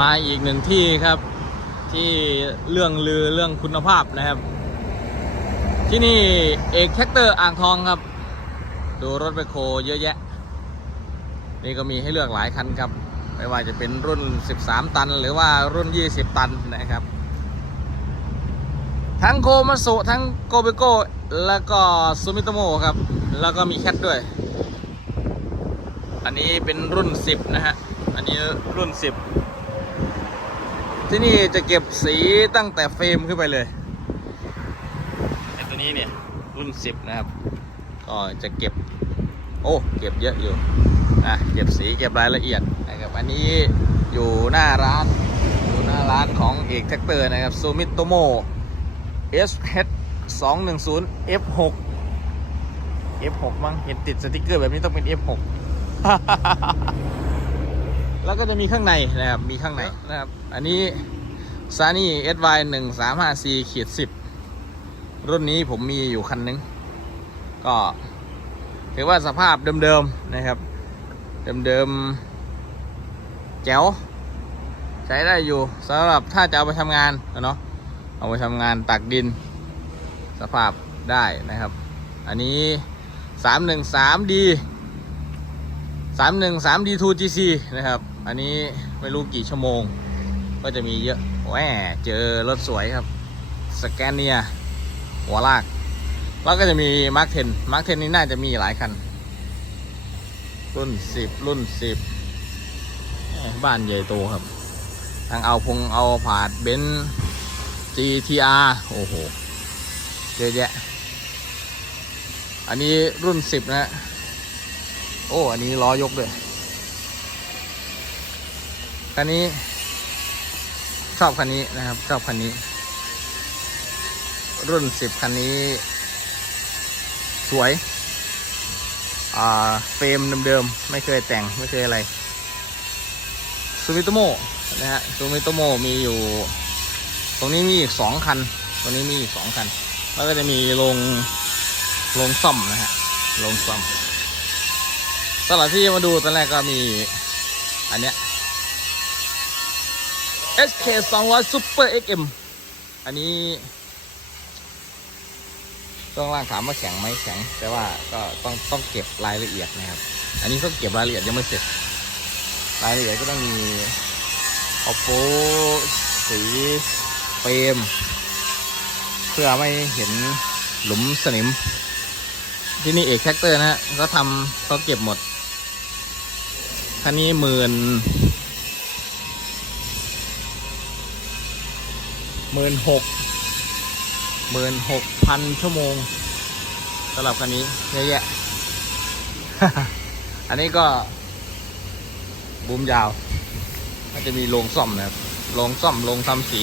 มาอีกหนึ่งที่ครับ ที่เรื่องลือเรื่องคุณภาพนะครับ ที่นี่เอกแท็กเตอร์อ่างทองครับ ดูรถไปโคเยอะแยะ นี่ก็มีให้เลือกหลายคันครับไม่ว่าจะเป็นรุ่น 13 ตัน หรือว่ารุ่น 20 ตันนะครับ ทั้งโคมาสุทั้งโกเบโกแล้วก็ซูมิโตโมครับ แล้วก็มีแคทด้วย อันนี้เป็นรุ่น 10 นะฮะ อันนี้รุ่น 10 ที่นี่จะเก็บสีตั้งแต่เฟรมขึ้นไปเลยไอตัวนี้เนี่ยรุ่น 10 นะครับ ก็จะเก็บ โอ้ เก็บเยอะอยู่นะเก็บสีเก็บรายละเอียดนะครับอันนี้อยู่หน้าร้านอยู่หน้าร้านของเอกแท็กเตอร์นะครับซูมิโตโม SH 210 F6 F6 มั้งเห็นติดสติกเกอร์แบบนี้ต้องเป็น F6 แล้วก็จะมีข้างในนะครับ มีข้างในนะครับ อันนี้ Sunny SY 1 3 5 4ขีด10รุ่นนี้ผมมีอยู่คันนึง ก็ถือว่าสภาพเดิมๆนะครับ เดิมๆแจ๋วใช้ได้อยู่สำหรับถ้าจะเอาไปทำงานอะเนาะเอาไปทำงานตักดิน สภาพได้นะครับ อันนี้ 313D 313 D2GC นะครับ อันนี้ไม่รู้กี่ชั่วโมง ก็จะมีเยอะแหมเจอรถสวยครับ สแกนเนีย หัวลาก แล้วก็จะมีมาร์คเทนมาร์คเทนนี่น่าจะมีหลายคัน รุ่น10รุ่น10แหม่บ้านใหญ่โตครับ ทางเอาพงเอาผาดเบนซ์ GTR โอ้โหเยอะแยะ อันนี้รุ่น10นะฮะ โอ้ อันนี้ล้อยกด้วยคันนี้ ชอบคันนี้นะครับ ชอบคันนี้ รุ่น10คันนี้ สวย อ่า เฟรมเดิมๆ ไม่เคยแต่ง ไม่เคยอะไรซูมิโตโมนะฮะซูมิโตโมมีอยู่ ตรงนี้มีอีกสองคัน ตรงนี้มีอีกสองคัน แล้วก็จะมีโรงโรงซ่อมนะฮะโรงซ่อม ตลาดที่มาดูตอนแรกก็มี อันเนี้ย SK 200 Super XM อันนี้ต้องล่างถามว่าแข็งไหมแข็ง แต่ว่าก็ต้องต้องเก็บรายละเอียดนะครับ อันนี้ต้องเก็บรายละเอียดยังไม่เสร็จ รายละเอียดก็ต้องมีออโปสีเฟรมเพื่อไม่เห็นหลุมสนิม ที่นี่เอกแท็กเตอร์นะฮะเขาทำเขาเก็บหมด คันนี้หมื่นหมื่นหกหมื่นหกพันชั่วโมงสำหรับคันนี้เยอะแยะ อันนี้ก็บูมยาวก็จะมีโรงซ่อมนะครับโรงซ่อมโรงทำสี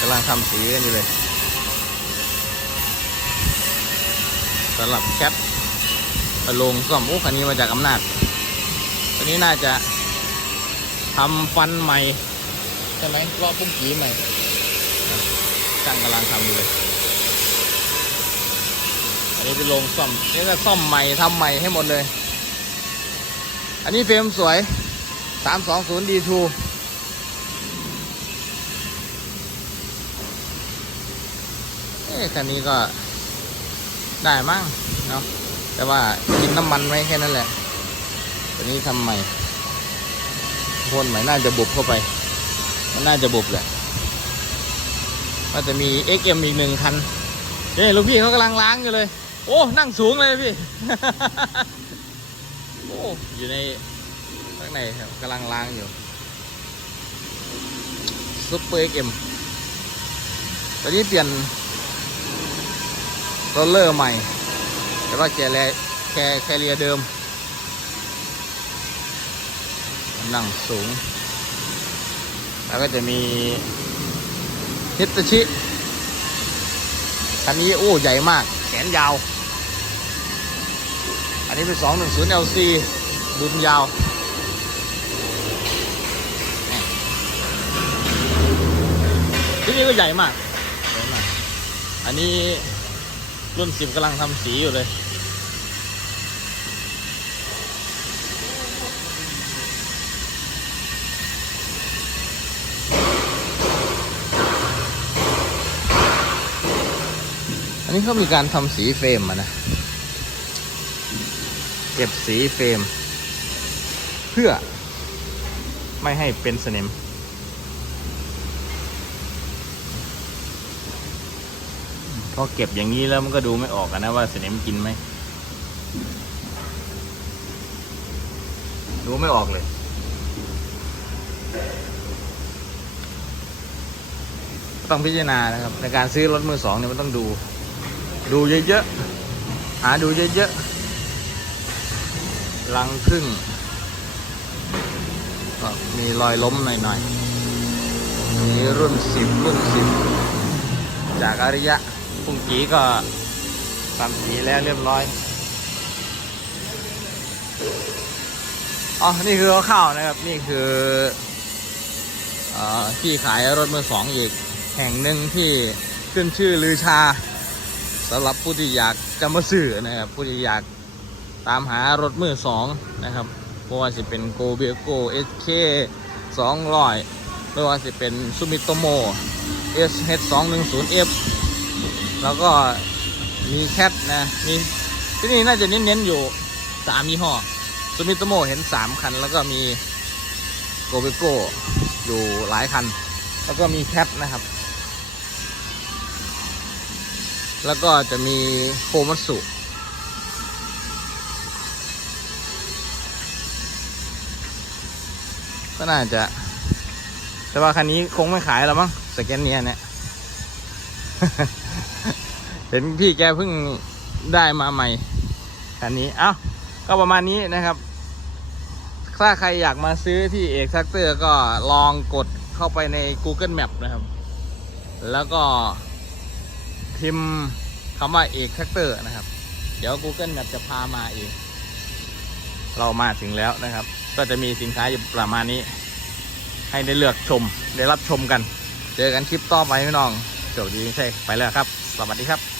กำลังทำสีกันอยู่เลย สำหรับแคปโรงซ่อมโอ้คันนี้มาจากอำนาจคันนี้น่าจะทำฟันใหม่ใช่ไหมรอบพุ่งกีใหม่ช่างกำลังทำอยู่เลย อันนี้เป็นโรงซ่อมนี่ก็ซ่อมใหม่ทำใหม่ให้หมดเลย อันนี้เฟรมสวย 320 D2 เอ๊ะคันนี้ก็ ได้มั้งเนาะแต่ว่ากินน้ำมันไว้แค่นั้นแหละตัวนี้ทำใหม่พ่นใหม่น่าจะบุบเข้าไป มันน่าจะบุบแหละก็จะมี XM อีกหนึ่งคันนี่ลูกพี่เขากำลังล้างอยู่เลย โอ้นั่งสูงเลยพี่ โอ้อยู่ในข้างในครับกำลังล้างอยู่ซุปเปอร์เอ็กเอมตอนนี้เปลี่ยน รลเลอร์ใหม่ แต่ว่าแกแลแคแคเรียเดิมนั่งสูง แล้วก็จะมีฮิตชิคันนี้โอ้ใหญ่มาก แขนยาว อันนี้เป็น 210 LC บุมยาว ที่นี่ก็ใหญ่มากใหญ่มากอันนี้ รุ่นสิบกำลังทำสีอยู่เลย อันนี้เขามีการทำสีเฟรมนะ เก็บสีเฟรม เพื่อไม่ให้เป็นสนิม พอเก็บอย่างนี้แล้วมันก็ดูไม่ออกนะว่าสนิมกินไหมดูไม่ออกเลย ต้องพิจารณานะครับ ในการซื้อรถมือสองเนี่ยมันต้องดู ดูเยอะๆหาดูเยอะๆลังครึ่งก็มีรอยล้มหน่อยๆมีรุ่นสิบรุ่นสิบจากอาริยะ พุ่งกีก็ทำสีแล้วเรียบร้อย อ๋อ นี่คือข้าวนะครับ นี่คืออที่ขายรถมือสองอีกแห่งหนึ่งที่ขึ้นชื่อลือชาสำหรับผู้ที่อยากจะมาซื้อนะครับ ผู้ที่อยากตามหารถมือสองนะครับเพราะว่าจะเป็นโกเบโกเอสเคสองร้อยไม่ว่าจะเป็นซูมิโตโมเอสเฮดสองหนึ่งศูนย์เอฟ แล้วก็มีแคทนะมีที่นี่น่าจะเน้นๆอยู่สามยี่ห้อซูมิโตโมเห็นสามคัน แล้วก็มีโกเบโกอยู่หลายคัน แล้วก็มีแคทนะครับ แล้วก็จะมีโคมัตสุก็น่าจะ แต่ว่าคันนี้คงไม่ขายแล้วมั้งสแกนเนียเนี่ย เห็นพี่แกเพิ่งได้มาใหม่คันนี้ เอ้า ก็ประมาณนี้นะครับ ถ้าใครอยากมาซื้อที่เอกซักเตอร์ก็ลองกดเข้าไปใน Google Map นะครับ แล้วก็พิมพ์คำว่าเอกซักเตอร์นะครับ เดี๋ยว Google Map จะพามาเอง เรามาถึงแล้วนะครับ ก็จะมีสินค้าอยู่ประมาณนี้ ให้ได้เลือกชม ได้รับชมกัน เจอกันคลิปต่อไปพี่น้องโชคดีใช่ ไปแล้วครับ สวัสดีครับ